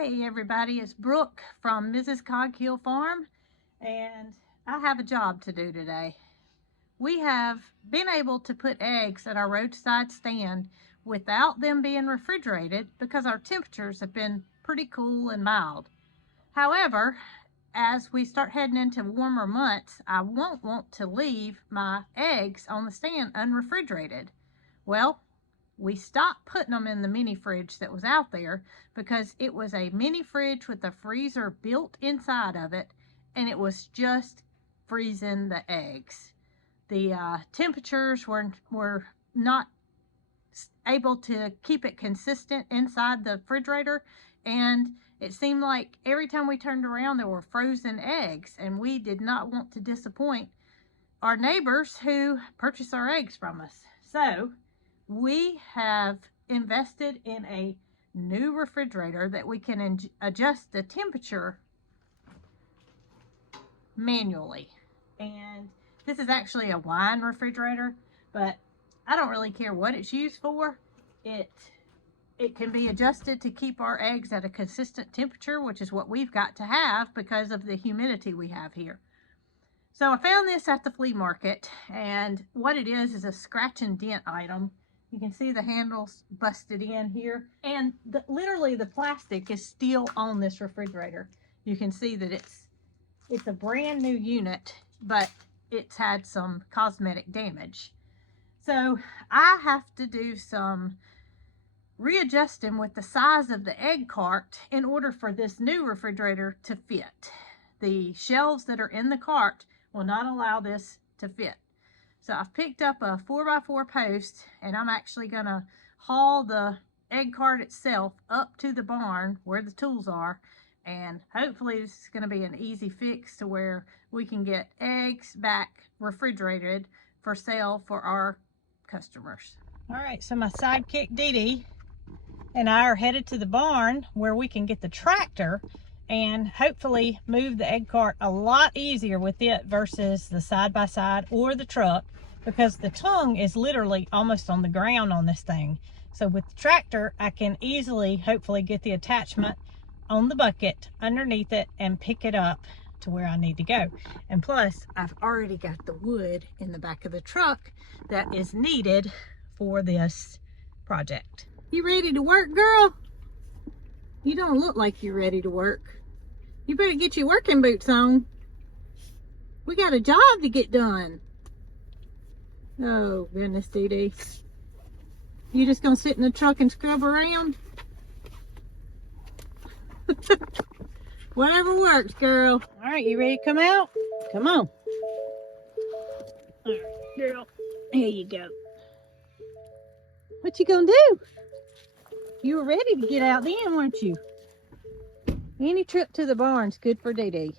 Hey everybody, it's Brooke from Mrs. Cog Hill Farm, and I have a job to do today. We have been able to put eggs at our roadside stand without them being refrigerated because our temperatures have been pretty cool and mild. However, as we start heading into warmer months, I won't want to leave my eggs on the stand unrefrigerated. Well, we stopped putting them in the mini fridge that was out there because it was a mini fridge with a freezer built inside of it, and it was just freezing the eggs. The temperatures were not able to keep it consistent inside the refrigerator, and it seemed like every time we turned around there were frozen eggs, and we did not want to disappoint our neighbors who purchase our eggs from us. So we have invested in a new refrigerator that we can adjust the temperature manually. And this is actually a wine refrigerator, but I don't really care what it's used for. It can be adjusted to keep our eggs at a consistent temperature, which is what we've got to have because of the humidity we have here. So I found this at the flea market, and what it is a scratch and dent item. You can see the handles busted in here, and literally the plastic is still on this refrigerator. You can see that it's a brand new unit, but it's had some cosmetic damage. So I have to do some readjusting with the size of the egg cart in order for this new refrigerator to fit. The shelves that are in the cart will not allow this to fit. So I've picked up a 4x4 post, and I'm actually gonna haul the egg cart itself up to the barn where the tools are, and hopefully this is gonna be an easy fix to where we can get eggs back refrigerated for sale for our customers. All right, so my sidekick Dee Dee and I are headed to the barn where we can get the tractor and hopefully move the egg cart a lot easier with it versus the side-by-side or the truck, because the tongue is literally almost on the ground on this thing. So with the tractor, I can easily, hopefully, get the attachment on the bucket underneath it and pick it up to where I need to go. And plus, I've already got the wood in the back of the truck that is needed for this project. You ready to work, girl? You don't look like you're ready to work. You better get your working boots on. We got a job to get done. Oh, goodness, Dee Dee. You just gonna sit in the truck and scrub around? Whatever works, girl. All right, you ready to come out? Come on. All right, girl. Here you go. What you gonna do? You were ready to get out then, weren't you? Any trip to the barn's good for Dee Dee.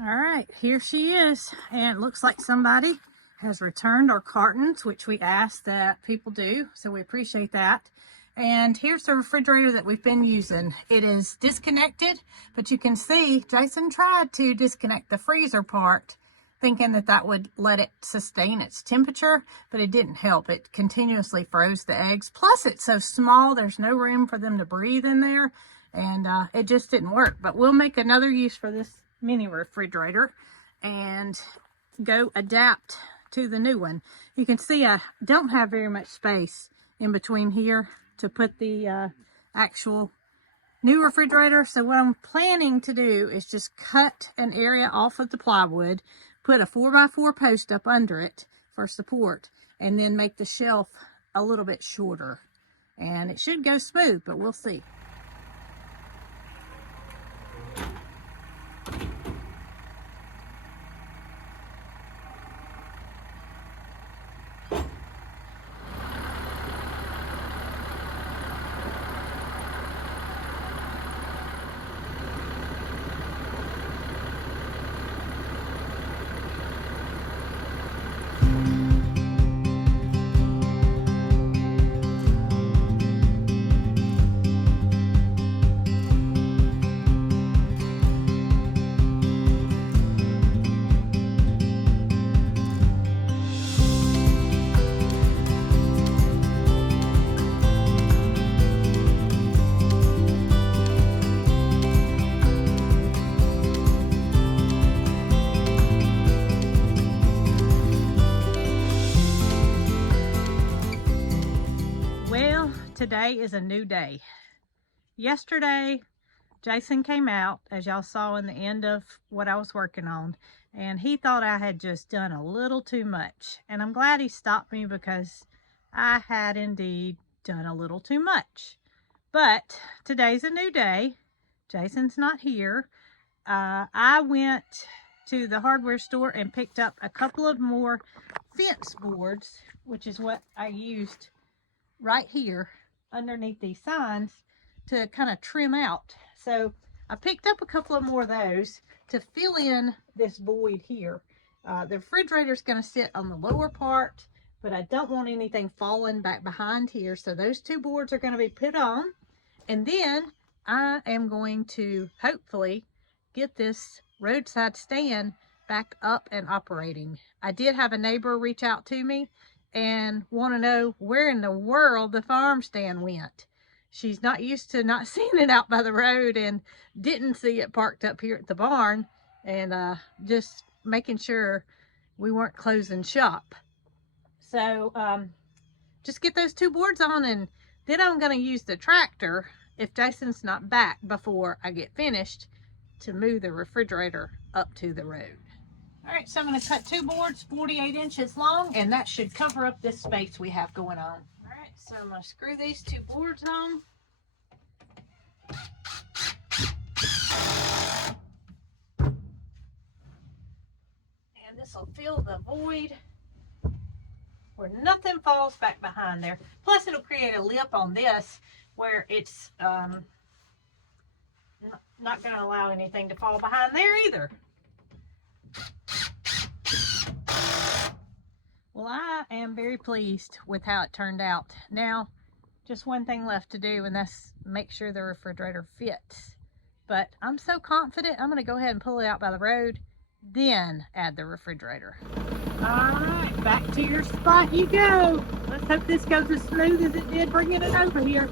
All right, here she is, and it looks like somebody has returned our cartons, which we asked that people do, so we appreciate that. And here's the refrigerator that we've been using. It is disconnected, but you can see Jason tried to disconnect the freezer part, thinking that that would let it sustain its temperature, but it didn't help. It continuously froze the eggs. Plus, it's so small, there's no room for them to breathe in there, and it just didn't work. But we'll make another use for this mini refrigerator and go adapt to the new one. You can see I don't have very much space in between here to put the actual new refrigerator. So what I'm planning to do is just cut an area off of the plywood, put a 4x4 post up under it for support, and then make the shelf a little bit shorter. And it should go smooth, but we'll see. today is a new day. Yesterday, Jason came out, as y'all saw in the end of what I was working on, and he thought I had just done a little too much. And I'm glad he stopped me because I had indeed done a little too much. But today's a new day. Jason's not here. I went to the hardware store and picked up a couple of more fence boards, which is what I used right here underneath these signs to kind of trim out. So I picked up a couple of more of those to fill in this void here. The refrigerator is going to sit on the lower part, but I don't want anything falling back behind here. So those two boards are going to be put on. And then I am going to hopefully get this roadside stand back up and operating. I did have a neighbor reach out to me and want to know where in the world the farm stand went. She's not used to not seeing it out by the road and didn't see it parked up here at the barn, and just making sure we weren't closing shop. So just get those two boards on, and then I'm going to use the tractor if Jason's not back before I get finished to move the refrigerator up to the road. All right, so I'm going to cut two boards 48 inches long, and that should cover up this space we have going on. All right, so I'm going to screw these two boards on. And this will fill the void where nothing falls back behind there. Plus, it'll create a lip on this where it's not going to allow anything to fall behind there either. Well, I am very pleased with how it turned out. Now, just one thing left to do, and that's make sure the refrigerator fits. But I'm so confident, I'm going to go ahead and pull it out by the road, then add the refrigerator. All right, back to your spot you go. Let's hope this goes as smooth as it did bringing it over here.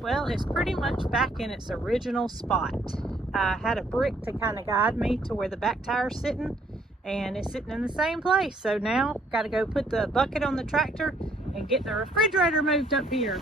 Well, it's pretty much back in its original spot. I had a brick to kind of guide me to where the back tire's sitting, and it's sitting in the same place. So now, got to go put the bucket on the tractor and get the refrigerator moved up here.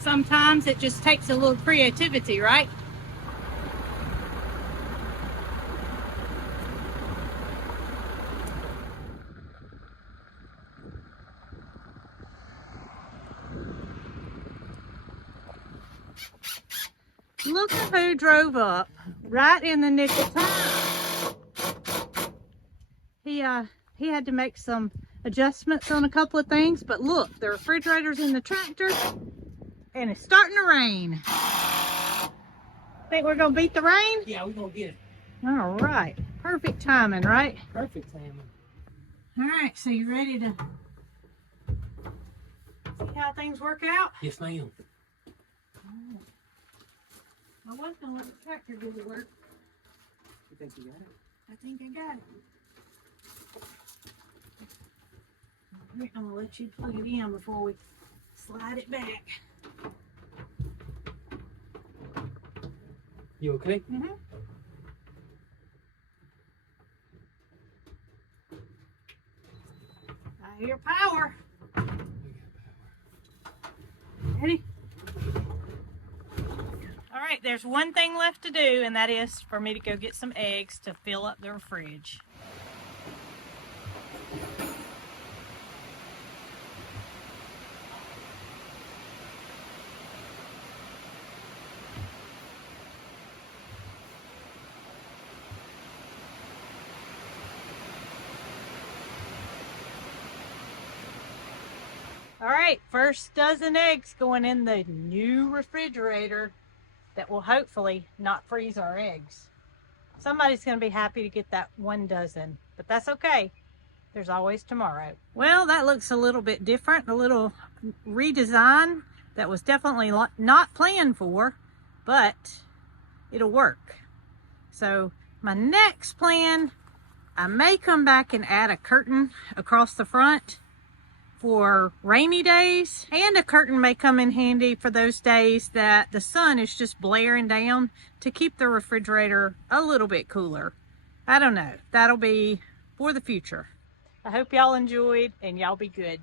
Sometimes it just takes a little creativity, right? Look at who drove up right in the nick of time. He had to make some adjustments on a couple of things, but look, the refrigerator's in the tractor and it's starting to rain. Think we're gonna beat the rain? Yeah, we're gonna get it. All right, perfect timing, right? Perfect timing. All right, so you ready to see how things work out? Yes, ma'am. I was gonna let the tractor do the work. You think you got it? I think I got it. I'm gonna let you plug it in before we slide it back. You okay? Mm-hmm. I hear power. We got power. Ready? All right, there's one thing left to do, and that is for me to go get some eggs to fill up their fridge. All right, first dozen eggs going in the new refrigerator that will hopefully not freeze our eggs. Somebody's going to be happy to get that 1 dozen, but that's okay. There's always tomorrow. Well, that looks a little bit different, a little redesign that was definitely not planned for, but it'll work. So my next plan, I may come back and add a curtain across the front for rainy days, and a curtain may come in handy for those days that the sun is just blaring down to keep the refrigerator a little bit cooler. I don't know. That'll be for the future. I hope y'all enjoyed, and y'all be good.